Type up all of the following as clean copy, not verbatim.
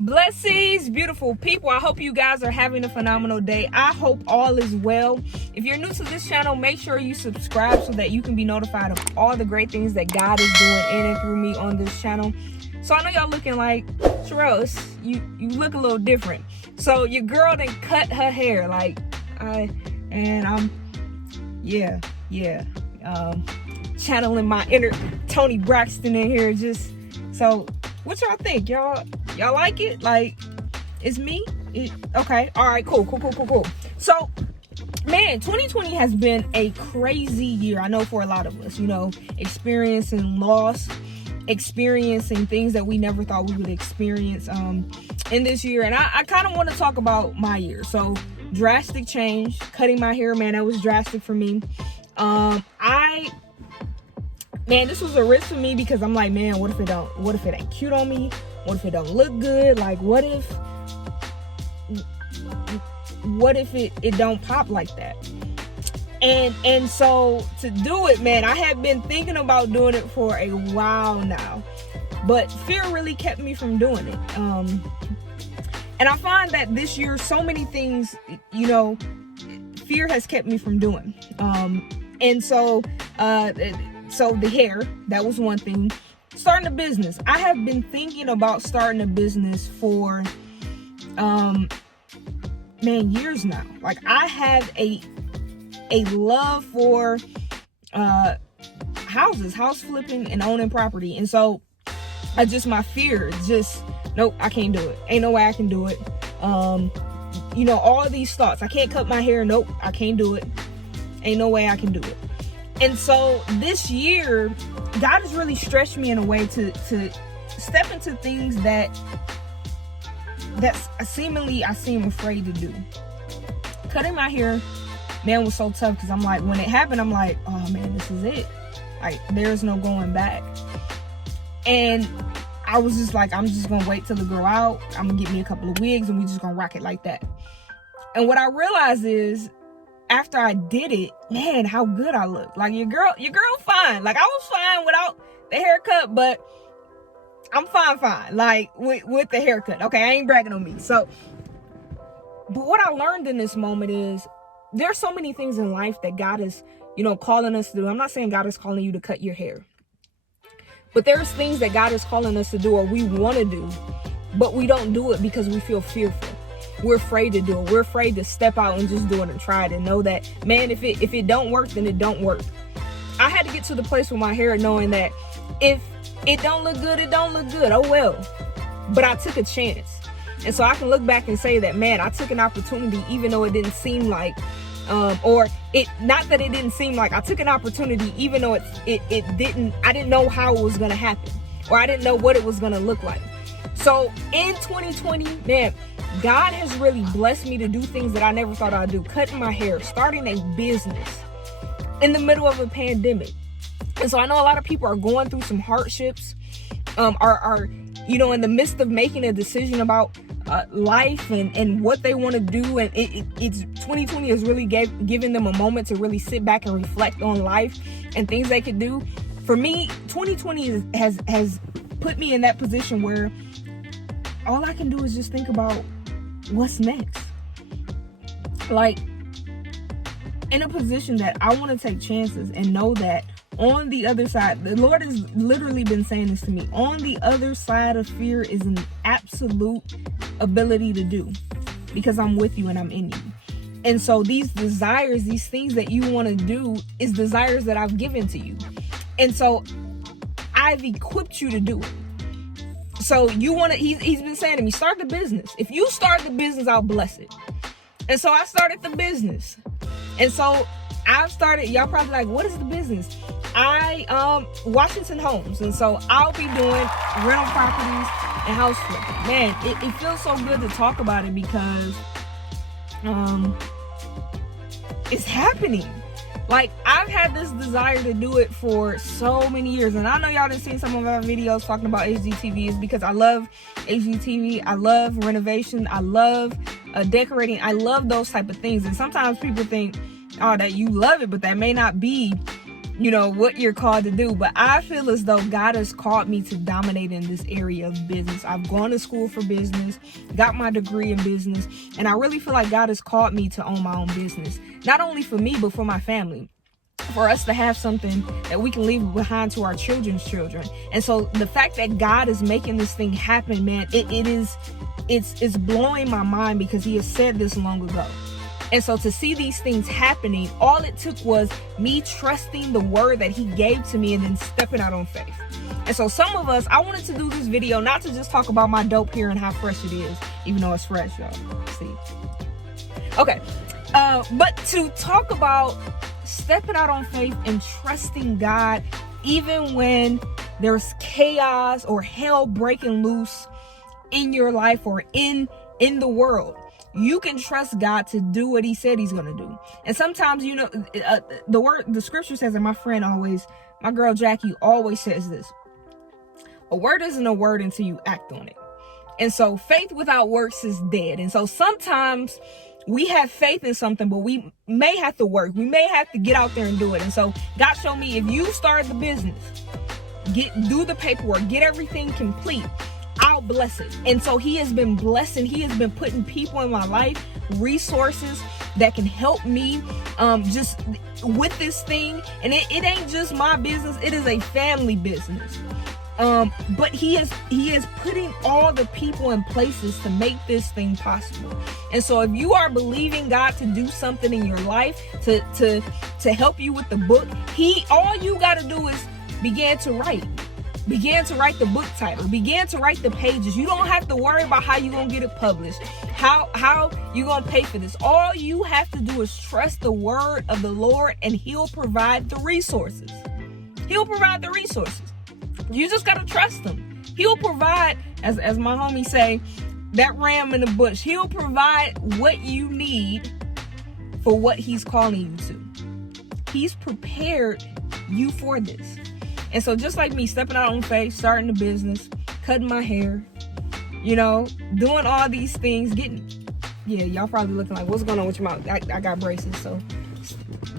Blessings, beautiful people. I hope you guys are having a phenomenal day. I hope all is well. If you're new to this channel, make sure you subscribe so that you can be notified of all the great things that God is doing in and through me on this channel. So I know y'all looking like, Sherelle, you look a little different. So your girl done cut her hair, channeling my inner Toni Braxton in here. So what y'all think? Y'all like it? Like, it's me? Okay. All right, cool. So, man, 2020 has been a crazy year. I know for a lot of us, experiencing loss, experiencing things that we never thought we would experience in this year. And I kind of want to talk about my year. So, drastic change, cutting my hair, man, that was drastic for me. Man, this was a risk for me because I'm like, man, what if it ain't cute on me? What if it don't look good? Like, what if it don't pop like that? And so to do it, man, I have been thinking about doing it for a while now, but fear really kept me from doing it. And I find that this year, so many things, fear has kept me from doing. So the hair, that was one thing. Starting a business. I have been thinking about starting a business for, years now. Like, I have a love for house flipping and owning property. And so my fear, nope, I can't do it. Ain't no way I can do it. All of these thoughts. I can't cut my hair. Nope, I can't do it. Ain't no way I can do it. And so this year, God has really stretched me in a way to step into things that seemingly I seem afraid to do. Cutting my hair, man, was so tough because I'm like, when it happened, I'm like, oh man, this is it. Like, there's no going back. And I was just like, I'm just gonna wait till it grow out. I'm gonna get me a couple of wigs and we just gonna rock it like that. And what I realized is, after I did it, man, how good I look. Like, your girl fine. Like, I was fine without the haircut, but I'm fine. Like, with the haircut. Okay, I ain't bragging on me. So, but what I learned in this moment is there's so many things in life that God is, calling us to do. I'm not saying God is calling you to cut your hair, but there's things that God is calling us to do or we want to do, but we don't do it because we feel fearful. We're afraid to do it. We're afraid to step out and just do it and try it and know that, man, if it don't work, then it don't work. I had to get to the place with my hair knowing that if it don't look good, it don't look good. Oh, well. But I took a chance. And so I can look back and say that, man, I took an opportunity even though it didn't seem like, I took an opportunity even though I didn't know how it was going to happen or I didn't know what it was going to look like. So in 2020, man, God has really blessed me to do things that I never thought I'd do. Cutting my hair, starting a business in the middle of a pandemic. And so I know a lot of people are going through some hardships, are in the midst of making a decision about life and what they want to do. And it's 2020 has really given them a moment to really sit back and reflect on life and things they could do. For me, 2020 has put me in that position where all I can do is just think about what's next. Like, in a position that I want to take chances and know that on the other side, the Lord has literally been saying this to me, on the other side of fear is an absolute ability to do, because I'm with you and I'm in you. And so these desires, these things that you want to do is desires that I've given to you. And so I've equipped you to do it. So he's been saying to me, start the business. If you start the business, I'll bless it. And so I started the business. And so I've started, y'all probably like, what is the business? Washington Homes. And so I'll be doing rental properties and house flipping. Man, it feels so good to talk about it because it's happening. Like, I've had this desire to do it for so many years. And I know y'all done seen some of our videos talking about HGTV because I love HGTV. I love renovation. I love decorating. I love those type of things. And sometimes people think, oh, that you love it, but that may not be what you're called to do. But I feel as though God has called me to dominate in this area of business. I've gone to school for business, got my degree in business, and I really feel like God has called me to own my own business. Not only for me, but for my family. For us to have something that we can leave behind to our children's children. And so the fact that God is making this thing happen, man, it's blowing my mind, because he has said this long ago. And so to see these things happening, all it took was me trusting the word that he gave to me and then stepping out on faith. And so some of us, I wanted to do this video not to just talk about my dope here and how fresh it is, even though it's fresh, y'all. See? Okay. But to talk about stepping out on faith and trusting God, even when there's chaos or hell breaking loose in your life or in the world. You can trust God to do what he said he's going to do. And sometimes, the scripture says, and my girl Jackie always says this: a word isn't a word until you act on it. And so faith without works is dead. And so sometimes we have faith in something, but we may have to work. We may have to get out there and do it. And so God showed me, if you start the business, do the paperwork, get everything complete, I'll bless it. And so he has been blessing. He has been putting people in my life, resources that can help me just with this thing. And it ain't just my business. It is a family business. But he is putting all the people in places to make this thing possible. And so if you are believing God to do something in your life, to help you with the book, all you got to do is begin to write the book title, begin to write the pages. You don't have to worry about how you're going to get it published, how you're going to pay for this. All you have to do is trust the word of the Lord, and he'll provide the resources. He'll provide the resources. You just got to trust him. He'll provide, as my homie say, that ram in the bush. He'll provide what you need for what he's calling you to. He's prepared you for this. And so just like me, stepping out on faith, starting the business, cutting my hair, doing all these things, y'all probably looking like, what's going on with your mouth? I got braces, so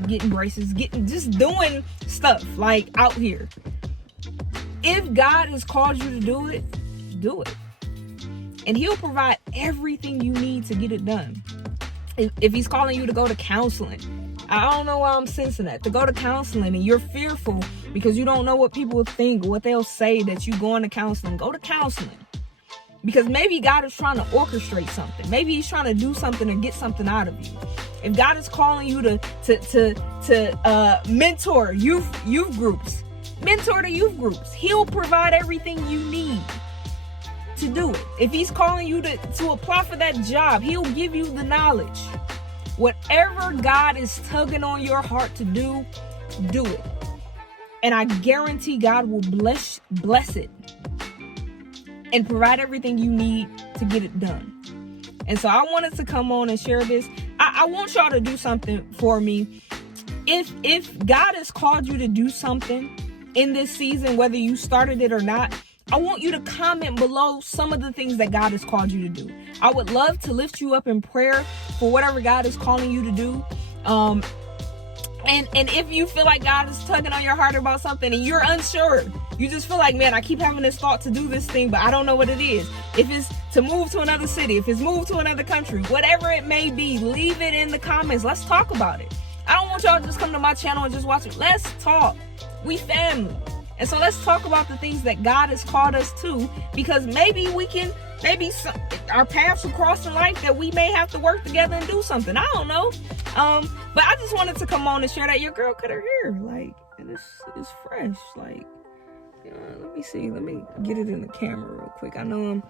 getting braces, just doing stuff like out here. If God has called you to do it, do it. And he'll provide everything you need to get it done. If he's calling you to go to counseling, I don't know why I'm sensing that. To go to counseling and you're fearful because you don't know what people will think, what they'll say that you going to counseling, go to counseling. Because maybe God is trying to orchestrate something. Maybe he's trying to do something or get something out of you. If God is calling you to mentor youth groups, mentor the youth groups. He'll provide everything you need to do it. If he's calling you to apply for that job, he'll give you the knowledge. Whatever God is tugging on your heart to do it. And I guarantee God will bless it and provide everything you need to get it done. And so I wanted to come on and share this. I want y'all to do something for me. If God has called you to do something in this season, whether you started it or not, I want you to comment below some of the things that God has called you to do. I would love to lift you up in prayer for whatever God is calling you to do. And if you feel like God is tugging on your heart about something and you're unsure, you just feel like, man, I keep having this thought to do this thing, but I don't know what it is. If it's to move to another city, if it's move to another country, whatever it may be, leave it in the comments. Let's talk about it. I don't want y'all to just come to my channel and just watch it. Let's talk. We family. And so let's talk about the things that God has called us to, because maybe our paths will cross in life that we may have to work together and do something. I don't know. But I just wanted to come on and share that your girl cut her hair. Like, and it's fresh. Like, let me see. Let me get it in the camera real quick. I know I'm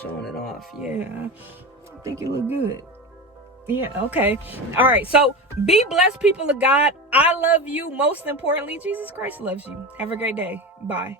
showing it off. Yeah, I think it look good. Yeah, okay. All right, so be blessed, people of God. I love you. Most importantly, Jesus Christ loves you. Have a great day. Bye.